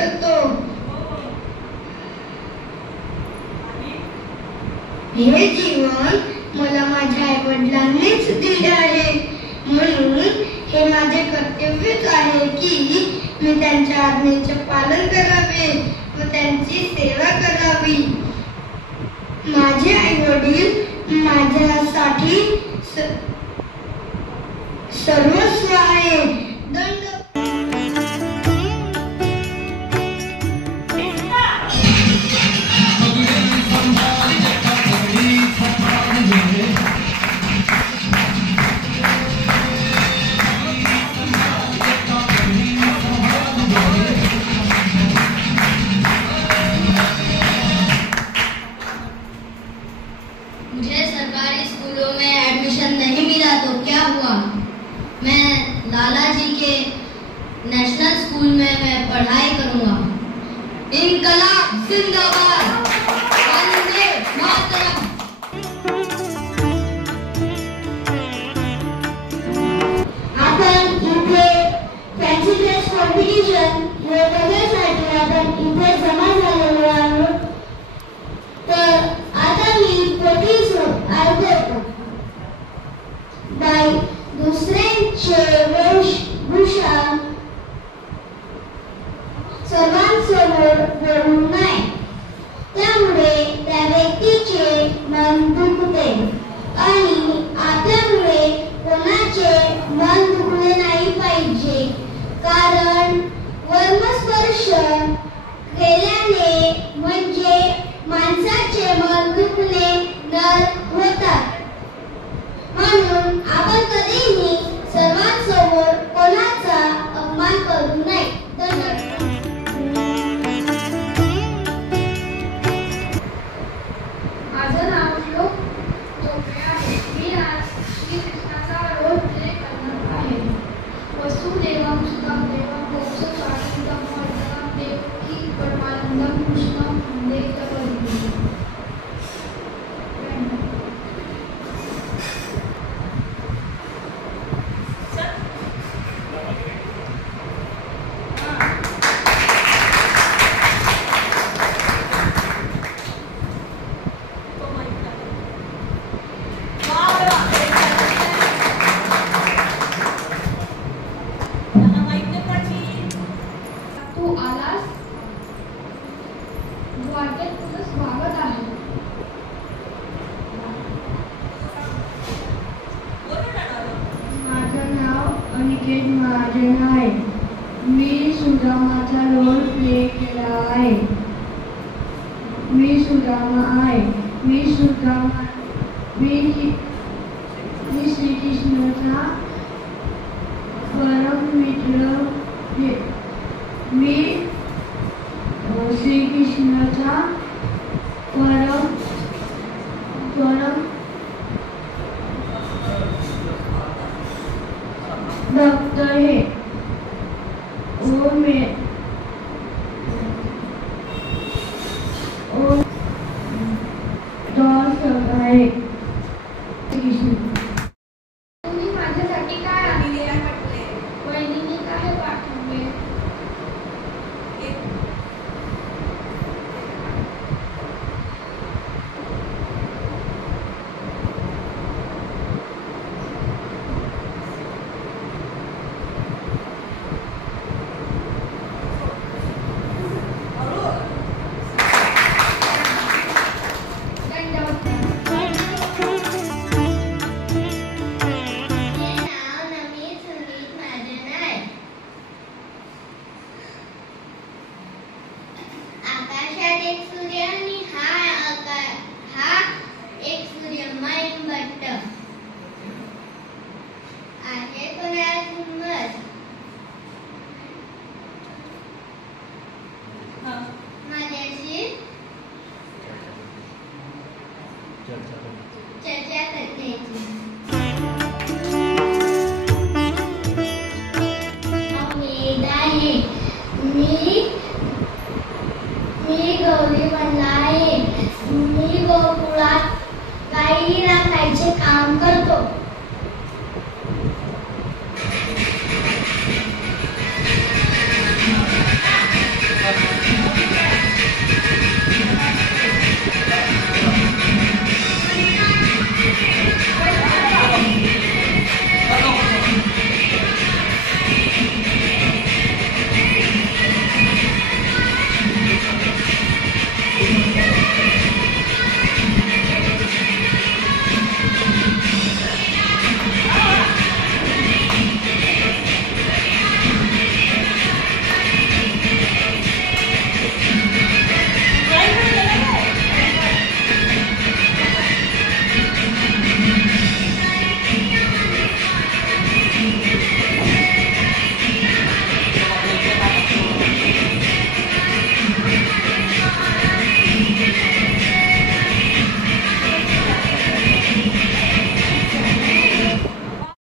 करतो. हे जीवन मला माझ्या आईवडिलांनीच दिले आहे, म्हणून हे माझे कर्तव्यच आहे की मी त्यांच्या आज्ञेचे पालन करावे व त्यांची सेवा करावी. माझे आईवडील माझ्यासाठी सर्वस्व आहे. दंड मुझे सरकारी स्कूलों में एडमिशन नहीं मिला तो क्या हुआ? मैं लाला जी के नेशनल स्कूल में मैं पढ़ाई करूंगा. इनकलाब जिंदाबाद. वंदे मातरम. आपण इथे फॅन्सी ड्रेस कॉम्पिटिशन हे बघण्यासाठी आपण इथे जमा झालेलो आहोत. तर आता मी पोटीस ऐकतो. बाई दुसऱ्यांचे वेशभूषा सर्वांसमोर बोलू नये, त्यामुळे त्या व्यक्तीचे मन दुखते आणि आपल्यामुळे कोणाचे मन दुखले नाही पाहिजे. कारण वर्मस्पर्श केल्याने म्हणजे माणसाचे मन दुखणे नर होतात. म्हणून आपण कधीही सर्वांसमोर कोणाचा अपमान करू नये. माझं नाव श्लोक चोपडे आहे. मी आज श्रीकृष्णाचा रोल प्ले करणार आहे. वसुदेवं सुतं देवं गोपसुतं वर्धनं देवकी परमानंदं कृष्णं वन्दे जगद्गुरुं. तू आलास, द्वारकेत तुझं स्वागत आहे. माझं नाव अनिकेत महाजन आहे. मी सुदामाचा रोल प्ले केला आहे. मी सुदामा आहे. मी श्रीकृष्णाचा परम मित्र. मी श्रीकृष्णाचा परम भक्त आहे. आहे. तुम्ही माझ्यासाठी काय आणले? वहिनींनी काय पाठवले? चर्चा करते. मी गौरी बनला आहे. मी गोकुळात गाई राखायचे काम करतो.